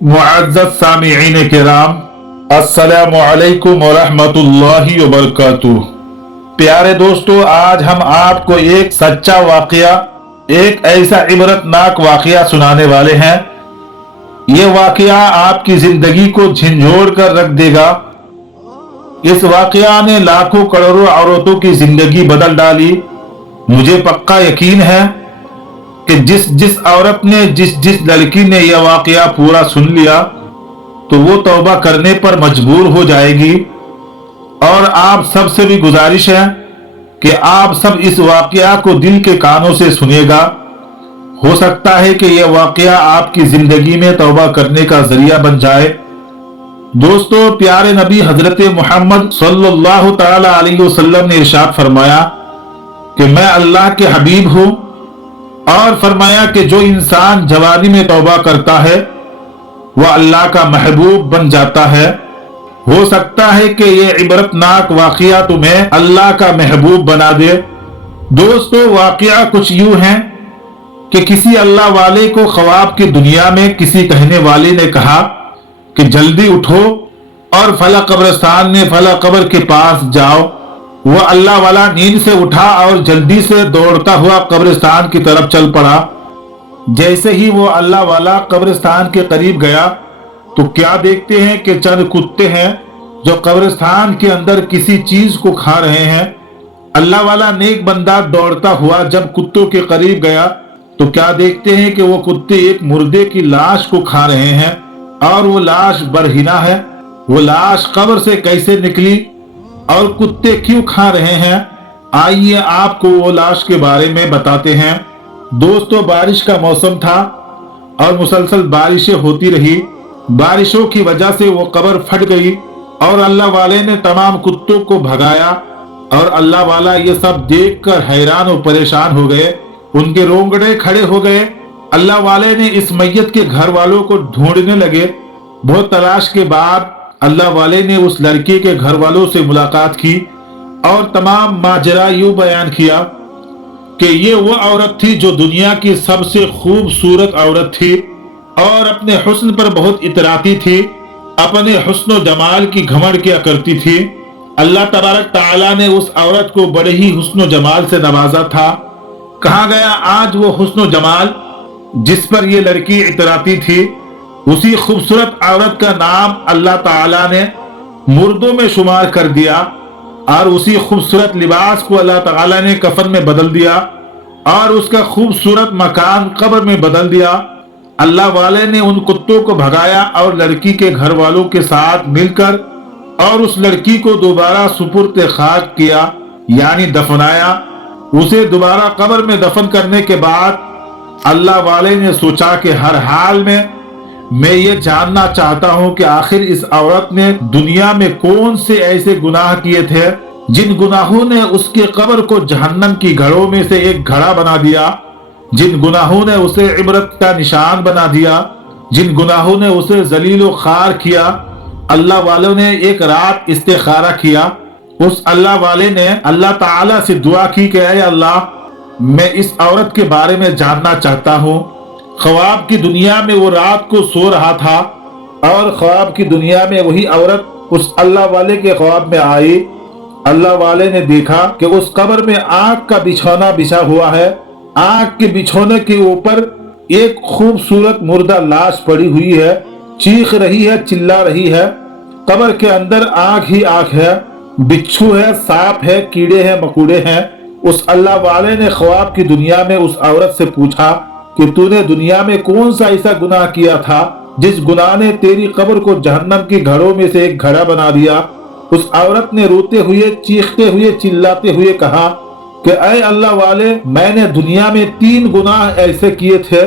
मुअज़्ज़ज़ सामिईन किराम, अस्सलामु अलैकुम व रहमतुल्लाहि व बरकातुहू। प्यारे दोस्तों, आज हम आपको एक सच्चा वाक़या, एक ऐसा इबरतनाक वाक़या सुनाने वाले हैं। ये वाक़या आपकी जिंदगी को झंझोड़ कर रख देगा। इस वाक़या ने लाखों करोड़ों औरतों की जिंदगी बदल डाली। मुझे पक्का यकीन है कि जिस औरत ने, जिस लड़की ने यह वाक़या पूरा सुन लिया तो वो तौबा करने पर मजबूर हो जाएगी। और आप सबसे भी गुजारिश है कि आप सब इस वाक़या को दिल के कानों से सुनिएगा। हो सकता है कि यह वाक़या आपकी जिंदगी में तौबा करने का जरिया बन जाए। दोस्तों, प्यारे नबी हजरत मोहम्मद सल्लल्लाहु तआला अलैहि वसल्लम ने इरशाद फरमाया कि मैं अल्लाह के हबीब हूँ, और फरमाया कि जो इंसान जवानी में तौबा करता है वह अल्लाह का महबूब बन जाता है। हो सकता है कि यह इबरतनाक वाक़या तुम्हें अल्लाह का महबूब बना दे। दोस्तों, वाक़या कुछ यूं है कि किसी अल्लाह वाले को ख्वाब की दुनिया में किसी कहने वाले ने कहा कि जल्दी उठो और फला कब्रिस्तान में फला कब्र के पास जाओ। वह अल्लाह वाला नींद से उठा और जल्दी से दौड़ता हुआ कब्रिस्तान की तरफ चल पड़ा। जैसे ही वो अल्लाह वाला कब्रिस्तान के करीब गया तो क्या देखते हैं कि चंद कुत्ते हैं जो कब्रिस्तान के अंदर किसी चीज को खा रहे हैं। अल्लाह वाला नेक बंदा दौड़ता हुआ जब कुत्तों के करीब गया तो क्या देखते हैं कि वो कुत्ते एक मुर्दे की लाश को खा रहे हैं, और वो लाश बरहीना है। वो लाश कब्र से कैसे निकली और कुत्ते क्यों खा रहे हैं, आइए आपको वो लाश के बारे में बताते हैं। दोस्तों, बारिश का मौसम था और मुसलसल बारिशें होती रही। बारिशों की वजह से वो कब्र फट गई और अल्लाह वाले ने तमाम कुत्तों को भगाया। और अल्लाह वाला ये सब देखकर हैरान और परेशान हो गए, उनके रोंगटे खड़े हो गए। अल्लाह वाले ने इस मैयत के घर वालों को ढूंढने लगे। बहुत तलाश के बाद अल्लाह वाले ने उस लड़की के घर वालों से मुलाकात की और तमाम माजरा यूं बयान किया कि ये वो औरत थी जो दुनिया की सबसे खूबसूरत औरत थी और अपने हुस्न पर बहुत इतराती थी, अपने हुस्न व जमाल की घमंड किया करती थी। अल्लाह तबारक ताला ने उस औरत को बड़े ही हुस्न व जमाल से नवाजा था। कहा गया आज वो हुस्न व जमाल जिस पर ये लड़की इतराती थी, उसी खूबसूरत औरत का नाम अल्लाह ताला ने मुर्दों में शुमार कर दिया और उसी खूबसूरत लिबास को अल्लाह ताला ने कफन में बदल दिया और उसका खूबसूरत मकान कब्र में बदल दिया। अल्लाह वाले ने उन कुत्तों को भगाया और लड़की के घर वालों के साथ मिलकर और उस लड़की को दोबारा सुपुर्द खाक किया, यानी दफनाया। उसे दोबारा कब्र में दफन करने के बाद अल्लाह वाले ने सोचा कि हर हाल में मैं ये जानना चाहता हूँ कि आखिर इस औरत ने दुनिया में कौन से ऐसे गुनाह किए थे जिन गुनाहों ने उसके कब्र को जहन्नम की घड़ों में से एक घड़ा बना दिया, जिन गुनाहों ने उसे इबरत का निशान बना दिया, जिन गुनाहों ने उसे जलील व खार किया। अल्लाह वालों ने एक रात इस्तिखारा किया। उस अल्लाह वाले ने अल्लाह ताला से दुआ की कि ऐ अल्लाह, मैं इस औरत के बारे में जानना चाहता हूँ। ख्वाब की दुनिया में वो रात को सो रहा था और ख्वाब की दुनिया में वही औरत उस अल्लाह वाले के ख्वाब में आई। अल्लाह वाले ने देखा कि उस कब्र में आग का बिछौना बिछा हुआ है। आग के बिछौने के ऊपर एक खूबसूरत मुर्दा लाश पड़ी हुई है, चीख रही है, चिल्ला रही है। कब्र के अंदर आग ही आग है, बिच्छू है, सांप है, कीड़े हैं, मकोड़े हैं। उस अल्लाह वाले ने ख्वाब की दुनिया में उस औरत से पूछा कि तूने दुनिया में कौन सा ऐसा गुनाह किया था जिस गुनाह ने तेरी कब्र को जहन्नम की घड़ों में से एक घड़ा बना दिया। उस औरत ने रोते हुए, चीखते हुए, चिल्लाते हुए कहा कि ऐ अल्लाह वाले, मैंने दुनिया में 3 गुनाह ऐसे किए थे।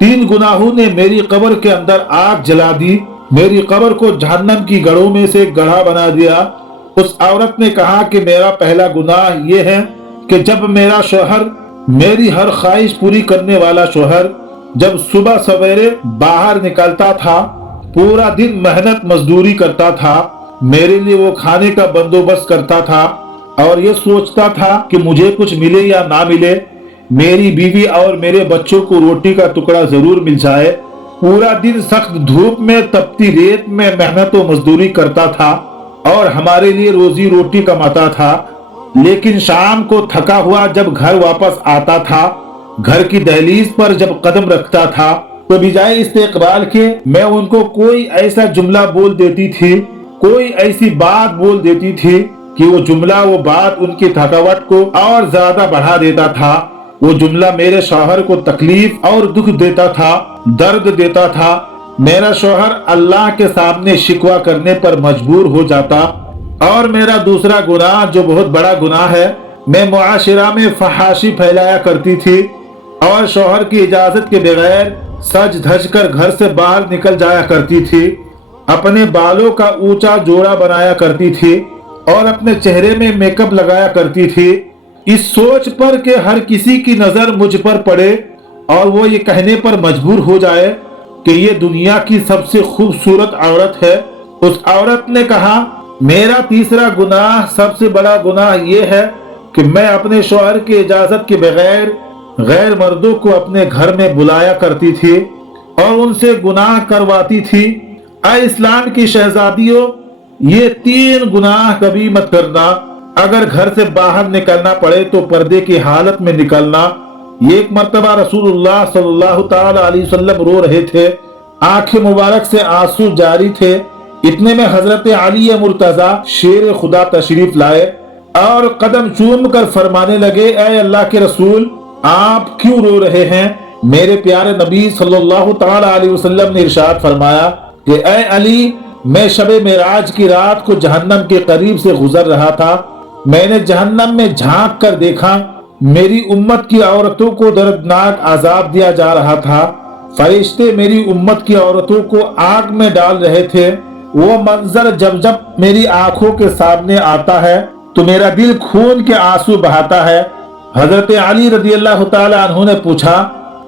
3 गुनाहों ने मेरी कब्र के अंदर आग जला दी, मेरी कब्र को जहन्नम की घड़ों में से एक घड़ा बना दिया। उस औरत ने कहा कि मेरा पहला गुनाह ये है कि जब मेरा शौहर, मेरी हर ख्वाहिश पूरी करने वाला शौहर, जब सुबह सवेरे बाहर निकलता था, पूरा दिन मेहनत मजदूरी करता था, मेरे लिए वो खाने का बंदोबस्त करता था और ये सोचता था कि मुझे कुछ मिले या ना मिले, मेरी बीवी और मेरे बच्चों को रोटी का टुकड़ा जरूर मिल जाए। पूरा दिन सख्त धूप में तपती रेत में मेहनत व मजदूरी करता था और हमारे लिए रोजी रोटी कमाता था। लेकिन शाम को थका हुआ जब घर वापस आता था, घर की दहलीज पर जब कदम रखता था, तो बजाय इस्तेकबाल के मैं उनको कोई ऐसा जुमला बोल देती थी, कोई ऐसी बात बोल देती थी कि वो जुमला, वो बात उनकी थकावट को और ज्यादा बढ़ा देता था। वो जुमला मेरे शौहर को तकलीफ और दुख देता था, दर्द देता था। मेरा शौहर अल्लाह के सामने शिकवा करने पर मजबूर हो जाता। और मेरा दूसरा गुनाह, जो बहुत बड़ा गुनाह है, मैं मुआशिरा में फहाशी फैलाया करती थी और शौहर की इजाजत के बगैर सज धज कर घर से बाहर निकल जाया करती थी। अपने बालों का ऊंचा जोड़ा बनाया करती थी और अपने चेहरे में मेकअप लगाया करती थी, इस सोच पर कि हर किसी की नजर मुझ पर पड़े और वो ये कहने पर मजबूर हो जाए कि ये दुनिया की सबसे खूबसूरत औरत है। उस औरत ने कहा, मेरा तीसरा गुनाह, सबसे बड़ा गुनाह ये है कि मैं अपने शौहर की इजाजत के बगैर गैर मर्दों को अपने घर में बुलाया करती थी और उनसे गुनाह करवाती थी। ऐ इस्लाम की शहजादियों, ये 3 गुनाह कभी मत करना। अगर घर से बाहर निकलना पड़े तो पर्दे की हालत में निकलना। एक मर्तबा रसूलुल्लाह सल्लल्लाहु ताला अलैहि वसल्लम रो रहे थे, आंखें मुबारक से आंसू जारी थे। इतने में हजरत अली मुर्तजा शेर खुदा तशरीफ लाए और कदम चूम कर फरमाने लगे, ऐ अल्लाह के रसूल, आप क्यों रो रहे हैं? मेरे प्यारे नबी सल्लल्लाहु ताला अलैहि वसल्लम ने इरशाद फरमाया कि ऐ अली, मैं शबे मेराज की रात को जहन्नम के करीब से गुजर रहा था। मैंने जहन्नम में झांक कर देखा, मेरी उम्मत की औरतों को दर्दनाक अजाब दिया जा रहा था। फरिश्ते मेरी उम्मत की औरतों को आग में डाल रहे थे। वो मंजर जब जब मेरी आंखों के सामने आता है तो मेरा दिल खून के आंसू बहाता है। हजरत अली रजी अल्लाह तआला अन्हु ने पूछा,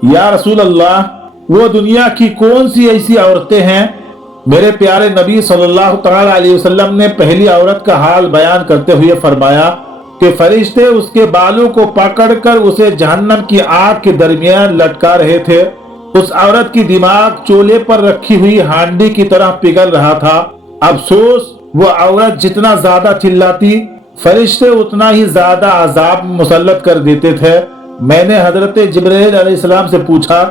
या रसूल अल्लाह, वो दुनिया की कौन सी ऐसी औरतें हैं? मेरे प्यारे नबी सल्लल्लाहु तआला अलैहि वसल्लम ने पहली औरत का हाल बयान करते हुए फरमाया कि फरिश्ते उसके बालों को पकड़कर उसे जहन्नम की आग के दरमियान लटका रहे थे। उस औरत की दिमाग चूल्हे पर रखी हुई हांडी की तरह पिघल रहा था। अफसोस, वो औरत जितना ज्यादा चिल्लाती, फरिश्ते उतना ही ज्यादा अजाब मुसल्लत कर देते थे। मैंने हजरत जिब्राइल अलैहिस्सलाम से पूछा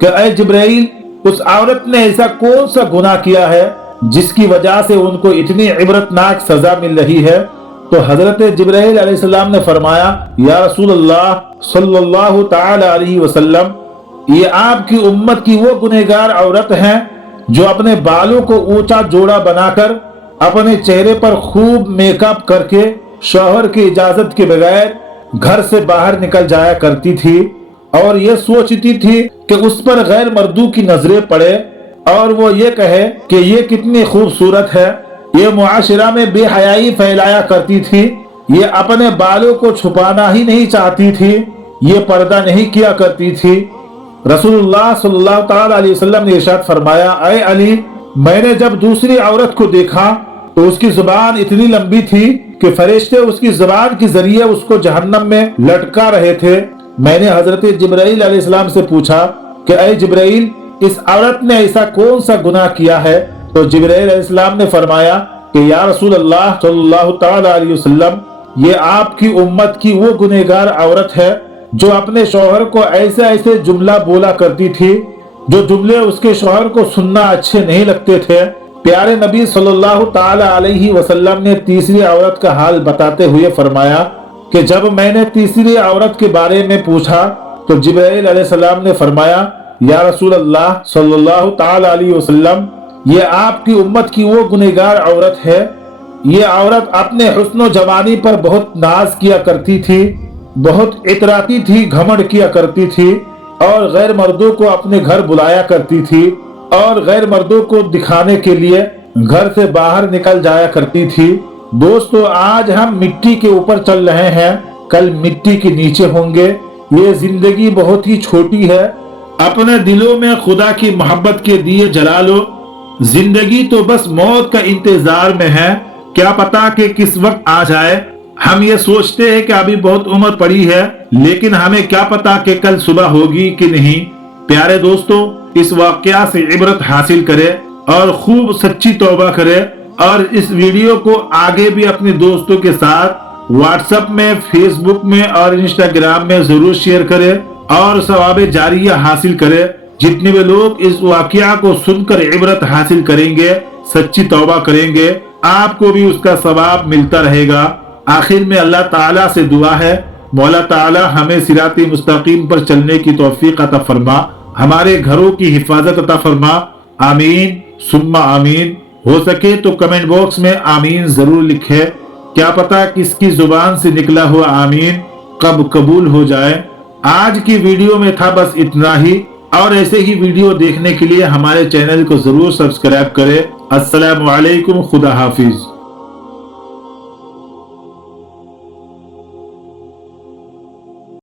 कि ऐ जिब्राइल, उस औरत ने ऐसा कौन सा गुनाह किया है जिसकी वजह से उनको इतनी इबरतनाक सजा मिल रही है? तो हजरत जिब्राइल अलैहिस्सलाम ने फरमाया, या रसूल अल्लाह सल्लल्लाहु ताला अलैहि वसल्लम, ये आपकी उम्मत की वो गुनहगार औरत हैं जो अपने बालों को ऊंचा जोड़ा बनाकर, अपने चेहरे पर खूब मेकअप करके, शौहर की इजाजत के बगैर घर से बाहर निकल जाया करती थी और ये सोचती थी कि उस पर गैर मर्दों की नजरें पड़े और वो ये कहे कि ये कितनी खूबसूरत है। ये मुआशिरा में बेहयाई फैलाया करती थी। ये अपने बालों को छुपाना ही नहीं चाहती थी। ये पर्दा नहीं किया करती थी। रसूलुल्लाह सल्लल्लाहु ताला अलैहि वसल्लम ने इरशाद फरमाया, ऐ अली, मैंने जब दूसरी औरत को देखा तो उसकी जुबान इतनी लंबी थी कि फरिश्ते उसकी जुबान के जरिए उसको जहन्नम में लटका रहे थे। मैंने हजरत जिब्राइल अलैहिस्सलाम से पूछा कि ऐ जिब्राइल, इस औरत ने ऐसा कौन सा गुनाह किया है? तो जिब्राइल अलैहिस्सलाम ने फरमाया कि या रसूल अल्लाह सल्लल्लाहु ताला अलैहि वसल्लम, ये आपकी उम्मत की वो गुनहगार औरत है जो अपने शौहर को ऐसे ऐसे जुमला बोला करती थी जो जुमले उसके शौहर को सुनना अच्छे नहीं लगते थे। प्यारे नबी सल्लल्लाहु ताला अलैहि वसल्लम ने तीसरी औरत का हाल बताते हुए फरमाया कि जब मैंने तीसरी औरत के बारे में पूछा तो जिब्राइल अलैहिस्सलाम ने फरमाया, या रसूल अल्लाह सल्लल्लाहु ताला अलैहि वसल्लम, ये आपकी उम्मत की वो गुनहगार औरत है। ये औरत अपने हुस्न जवानी पर बहुत नाज किया करती थी, बहुत इतराती थी, घमंड किया करती थी और गैर मर्दों को अपने घर बुलाया करती थी और गैर मर्दों को दिखाने के लिए घर से बाहर निकल जाया करती थी। दोस्तों, आज हम मिट्टी के ऊपर चल रहे हैं, कल मिट्टी के नीचे होंगे। ये जिंदगी बहुत ही छोटी है। अपने दिलों में खुदा की मोहब्बत के दिए जला लो। जिंदगी तो बस मौत का इंतजार में है, क्या पता कि किस वक्त आ जाए। हम ये सोचते हैं कि अभी बहुत उम्र पड़ी है, लेकिन हमें क्या पता कि कल सुबह होगी कि नहीं। प्यारे दोस्तों, इस वाकया से इबरत हासिल करे और खूब सच्ची तौबा करे और इस वीडियो को आगे भी अपने दोस्तों के साथ व्हाट्सएप में, फेसबुक में और इंस्टाग्राम में जरूर शेयर करे और सवाब जारिया हासिल करे। जितने भी लोग इस वाकया को सुनकर इबरत हासिल करेंगे, सच्ची तौबा करेंगे, आपको भी उसका सवाब मिलता रहेगा। आखिर में अल्लाह ताला से दुआ है, मौला ताला हमें सिराती मुस्तकीम पर चलने की तौफीक अता फरमा, हमारे घरों की हिफाजत अता फरमा। आमीन सुम्मा आमीन। हो सके तो कमेंट बॉक्स में आमीन जरूर लिखे। क्या पता किसकी जुबान से निकला हुआ आमीन कब कबूल हो जाए। आज की वीडियो में था बस इतना ही, और ऐसे ही वीडियो देखने के लिए हमारे चैनल को जरूर सब्सक्राइब करें। अस्सलामु अलैकुम, खुदा हाफिज।